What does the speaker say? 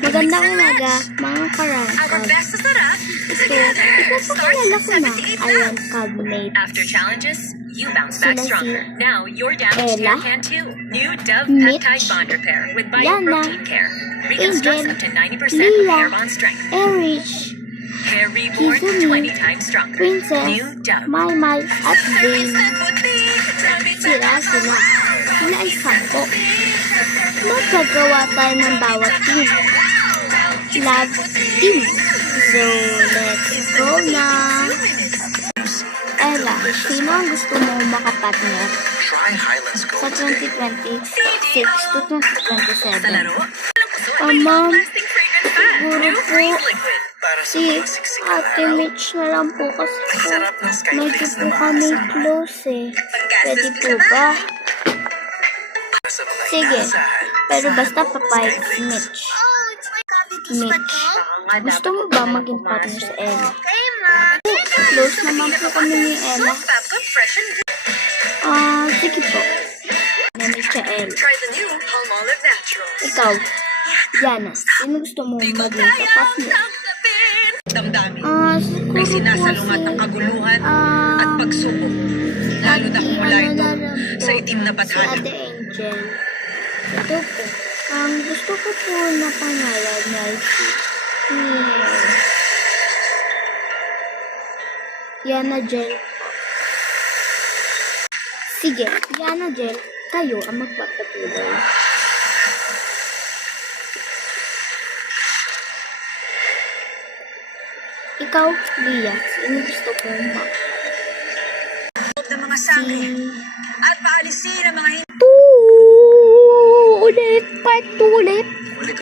Magandang umaga, mga karangkab. Ito, ipapakilala ko na Iron Cabinet. After challenges, you bounce back Sila si stronger. Now you're down to Ella, your can too. New Dove Mitch, Peptide Bond Repair with Yana, Bioprotein Care. Reconstructs Angel, up to 90% of Leah, hair bond strength. Erich, Hair reborn Kizumi, 20 times stronger. Princess, New Dove. Maymay, at Zane. Sila. Sila ay 10. Magkagawa tayo ng bawat team. Love team. So, let's go na. Ella, sino ang gusto mo makapartner Try Highlands sa Gold today. 2026 to Sa 2027? laro, Ma'am, lasting fragrance fat. siguro New po Freeze Liquid. Para sa si mga siksik na Ate araw, Mitch na lang po kasi po sarap ng medyo Skyflakes po na kami maasap. close eh. Pwede po ba? Para sa mga Sige, inaasahan, pero sa basta Gold papayag si Skyflakes. Mitch. Mitch, gusto mo ba maging partner sa Ella? Close naman po kami ni Ella. Sige po. Nani siya Ella. Try the new Palmolive Natural. Ikaw, Yana, sino gusto mo maging kapatner? Damdamin. Siguro May po sinasalungat ng si... kaguluhan at pagsubok. Lalo na kung mula ito sa itim na Si bathala. Ate Angel. Ito po. Ang gusto ko po na pangalan ay si... Yana Gel. Sige, Yana Gel, kayo ang magpapatuloy. Ikaw, Lia, sino gusto ko ma? Ng mga sangre at paalisin ang mga Ulit, part 2 ulit.